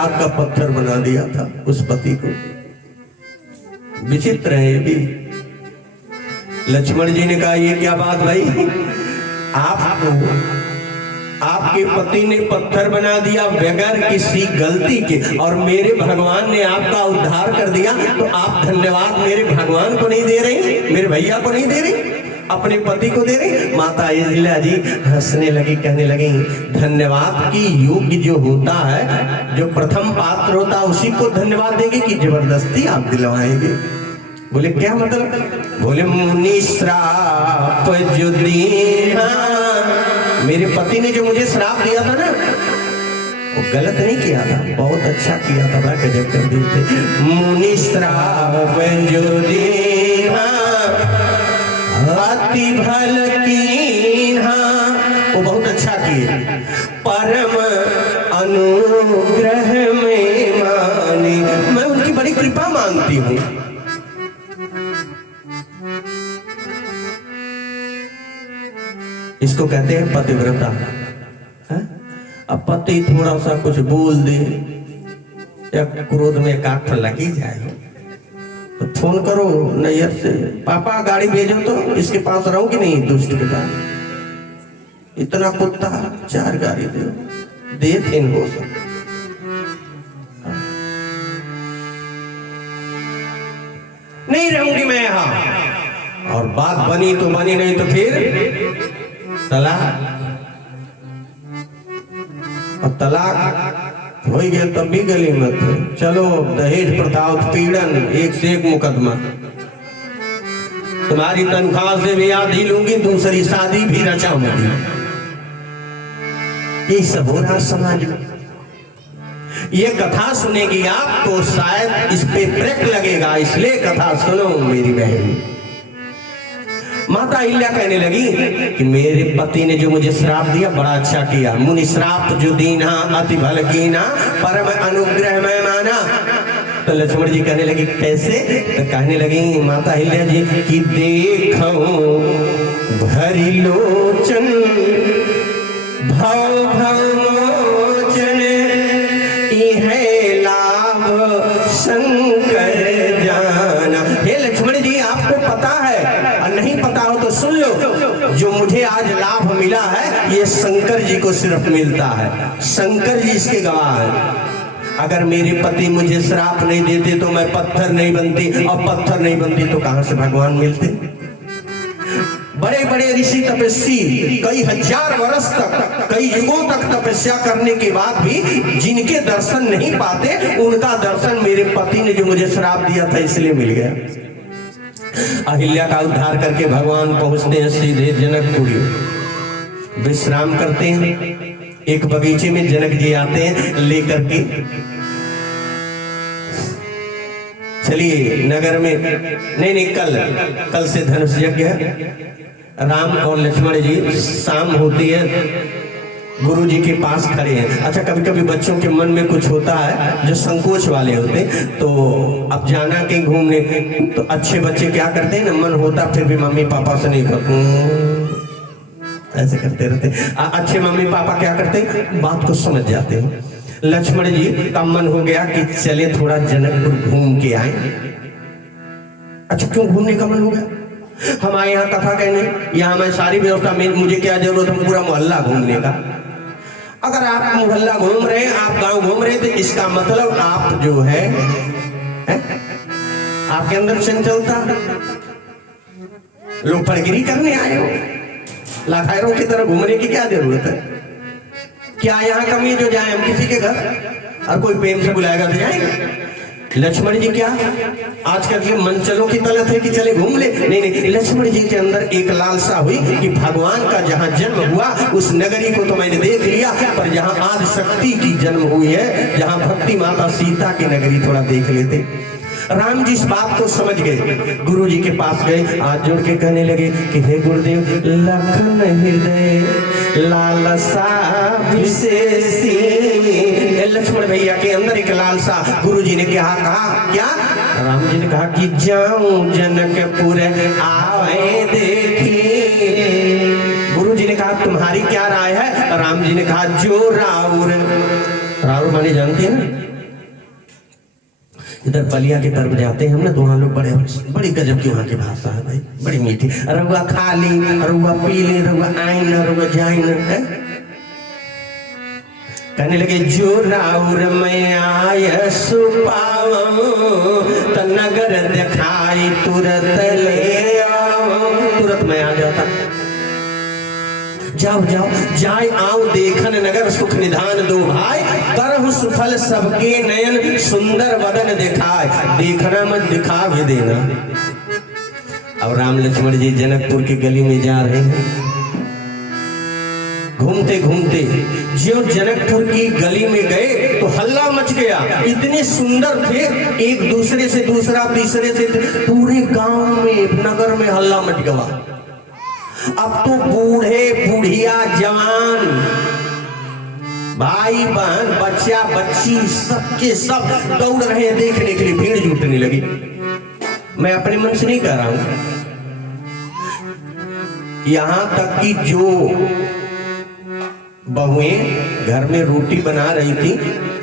आग का पत्थर बना दिया था उस पति को। विचित्र है ये भी। लक्ष्मण जी ने कहा ये क्या बात भाई, आपके पति ने पत्थर बना दिया बगैर किसी गलती के, और मेरे भगवान ने आपका उद्धार कर दिया, तो आप धन्यवाद मेरे भगवान को नहीं दे रही, मेरे भैया को नहीं दे रही, अपने पति को दे रही। माता अहिल्या जी हंसने लगी, कहने लगी धन्यवाद की योग्य जो होता है, जो प्रथम पात्र होता है, उसी को धन्यवाद देंगे कि जबरदस्ती आप दिलवाएंगे। बोले क्या मतलब? बोले मुनि श्राप जो दीना, मेरे पति ने जो मुझे श्राप दिया था ना, वो गलत नहीं किया था, बहुत अच्छा किया था, बड़ा गजब कर दिए थे। मुनि श्राप जो दीना अति भल कीन्हा, वो बहुत अच्छा किए। परम अनुग्रह में मानी, मैं उनकी बड़ी कृपा मानती हूँ। इसको कहते हैं पतिव्रता। अब पति थोड़ा सा कुछ बोल दे या क्रोध में काठ लगी जाए तो फोन करो नैयर से, पापा गाड़ी भेजो तो इसके पास रहूं कि नहीं, दुष्ट के पास, इतना कुत्ता, 4 गाड़ी दे थिन हो सब। नहीं रहूंगी मैं यहां, और बात बनी तो बनी, नहीं तो फिर तलाक। और तलाक हो गया तब भी गली मत, चलो दहेज प्रथा उत्पीड़न, एक से एक मुकदमा, तुम्हारी तनख्वाह से भी आधी लूंगी, दूसरी शादी भी रचाऊंगी। ये सब हो रहा समाज में। ये कथा सुनेगी आप तो शायद इस पे ब्रेक लगेगा, इसलिए कथा सुनो मेरी बहन। माता अहिल्या कहने लगी कि मेरे पति ने जो मुझे श्राप दिया बड़ा अच्छा किया। मुनि श्राप जो दीना अति भल कीना, परम अनुग्रह में माना। तो लक्ष्मण जी कहने लगी कैसे? तो कहने लगी माता अहिल्या जी कि देखो भरी लोचन भव भवोचन, इहे लाभ शंकर जाना। हे लक्ष्मण जी आपको पता है, और नहीं पता हो तो सुन लो, जो मुझे आज लाभ मिला है ये शंकर जी को सिर्फ मिलता है, शंकर जी इसके गवाह हैं। अगर मेरे पति मुझे श्राप नहीं देते तो मैं पत्थर नहीं बनती, और पत्थर नहीं बनती तो कहां से भगवान मिलते? बड़े बड़े ऋषि तपस्वी कई हजार वर्ष तक, कई युगों तक तपस्या करने के बाद भी जिनके दर्शन नहीं पाते, उनका दर्शन मेरे पति ने जो मुझे श्राप दिया था इसलिए मिल गया। अहिल्या का उद्धार करके भगवान पहुंचते हैं सीधे जनकपुरी, विश्राम करते हैं। एक बगीचे में जनक जी आते हैं लेकर के, चलिए नगर में, नहीं कल से धनुष यज्ञ है। राम और लक्ष्मण जी शाम होती है गुरु जी के पास खड़े हैं। अच्छा कभी कभी बच्चों के मन में कुछ होता है जो संकोच वाले होते, तो अब जाना कहीं घूमने, तो अच्छे बच्चे क्या करते हैं ना, मन होता फिर भी मम्मी पापा से नहीं करते, ऐसे करते रहते। अच्छे मम्मी पापा क्या करते, बात को समझ जाते हैं। लक्ष्मण जी का मन हो गया कि चले थोड़ा जनकपुर घूम के आए। अच्छा क्यों घूमने का मन हो गया? हमारे यहाँ कथा कहने, यहाँ मैं सारी व्यवस्था में, मुझे क्या जरूरत है पूरा मोहल्ला घूमने का। अगर आप मोहल्ला घूम रहे हैं, आप गांव घूम रहे हैं, तो इसका मतलब आप जो है आपके अंदर चंचलता, लोफड़गिरी करने आए हो, लाखायरों की तरह घूमने की क्या जरूरत है? क्या यहाँ कमी जो जाए हम किसी के घर, और कोई प्रेम से बुलाएगा तो जाएंगे? लक्ष्मण जी क्या आजकल के मंचलों की तलत है कि चले घूम ले? नहीं, लक्ष्मण जी के अंदर एक लालसा हुई कि भगवान का जहाँ जन्म हुआ उस नगरी को तो मैंने देख लिया, पर जहाँ आदि शक्ति की जन्म हुई है, जहाँ भक्ति माता सीता की नगरी थोड़ा देख लेते। राम जी इस बात को समझ गए, गुरु जी के पास गए, हाथ जोड़ के कहने लगे कि हे गुरुदेव, लखन हृदय लालसा विशेषी। लक्ष्मण भैया के अंदर एक लालसा, गुरु जी ने कहा क्या? राम जी ने कहा कि जाऊं जनकपुर आए देखी। गुरु जी ने कहा तुम्हारी क्या राय है? राम जी ने कहा जो राउर, राउर माने जानती है ना, इधर बलिया की तरफ जाते हैं हम ना, तो वहाँ लोग बड़ी गजब की वहाँ की भाषा है भाई, बड़ी मीठी। रउआ खा ली, रउआ पी ली, रउआ आइन, रउआ जाइन है। कहने लगे जो राउर में आय सुपाओ तो नगर दिखाई तुरंत ले आओ। तुरंत में आ जाता, जाओ जाओ जाए आओ देखन नगर सुख निधान दो भाई, करहु सुफल सबके नयन सुंदर वदन दिखाए। देखना मत दिखा भी देना। अब राम लक्ष्मण जी जनकपुर की गली में जा रहे हैं, घूमते घूमते जो जनकपुर की गली में गए तो हल्ला मच गया। इतने सुंदर थे, एक दूसरे से दूसरा, तीसरे से पूरे गांव में, नगर में हल्ला मच गया। अब तो बूढ़े बुढ़िया जवान, भाई बहन, बच्चा बच्ची, सबके सब दौड़ रहे हैं देखने के लिए, भीड़ जुटने लगी। मैं अपने मन से नहीं कह रहा हूं, यहां तक कि जो बहुएं घर में रोटी बना रही थी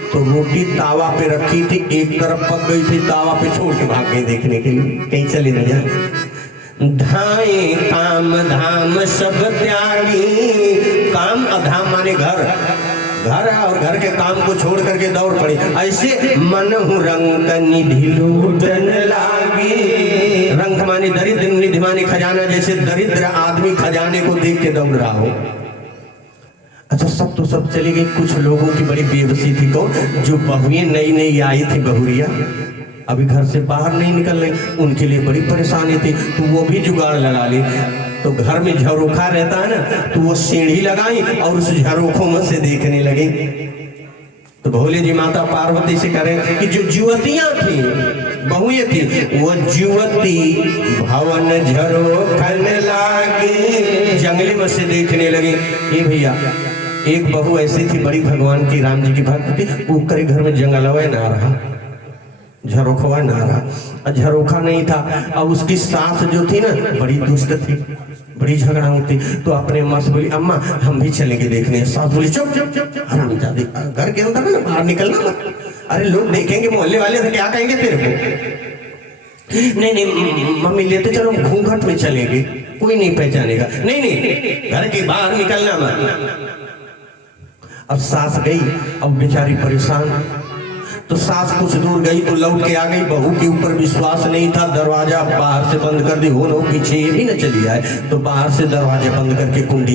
तो रोटी तावा पे रखी थी, एक तरफ पक गई थी, तावा पे छोड़ के भाग गई देखने के लिए, कहीं चले न जाए। धाए काम धाम सब त्यागी, काम अधाम माने घर, घर और घर के काम को छोड़ करके दौड़ पड़ी। ऐसे मनहु रंग निधि लूटन लागी, रंग माने दरिद्र, निधि माने खजाना, जैसे दरिद्र आदमी खजाने को देख के दौड़ रहा हो। अच्छा सब तो सब चली गई, कुछ लोगों की बड़ी बेबसी थी। कौन? जो बहुएं नई नई आई थी, बहुरिया अभी घर से बाहर नहीं निकल रही, उनके लिए बड़ी परेशानी थी, तो वो भी जुगाड़ लगा ली। तो घर में झरोखा रहता है ना, तो वो सीढ़ी लगाई और उस झरोखों में से देखने लगी। तो भोले जी माता पार्वती से करें कि जो जुवतियां थी, बहुएं थी, वो जुवती भवन झरोखन लागे, जंगले में से देखने लगे। ये भैया एक बहू ऐसी थी, बड़ी भगवान की, राम जी की भक्त थी, ऊपर घर में जंगलवा ना रहा, झरोखा ना रहा, झरोखा नहीं था। अब उसकी सास जो थी ना, बड़ी दुष्ट थी, बड़ी झगड़ा होती, तो अपने अम्मा से बोली, अम्मा हम भी चलेंगे देखने। सास बोली चुप चुप चुप, हरामजादी, घर के अंदर ना बाहर निकलना मत, अरे लोग देखेंगे, मोहल्ले वाले तो क्या कहेंगे तेरे को। नहीं नहीं मम्मी लेते चलो, घूंघट में चलेंगे, कोई नहीं पहचानेगा। नहीं नहीं घर के बाहर निकलना मत। अब सास गई, अब बेचारी परेशान। तो सास कुछ दूर गई तो लौट के आ गई, बहू के ऊपर विश्वास नहीं था, दरवाजा बाहर से बंद कर दी, हो पीछे ये भी न चली आए, तो बाहर से दरवाजे बंद करके कुंडी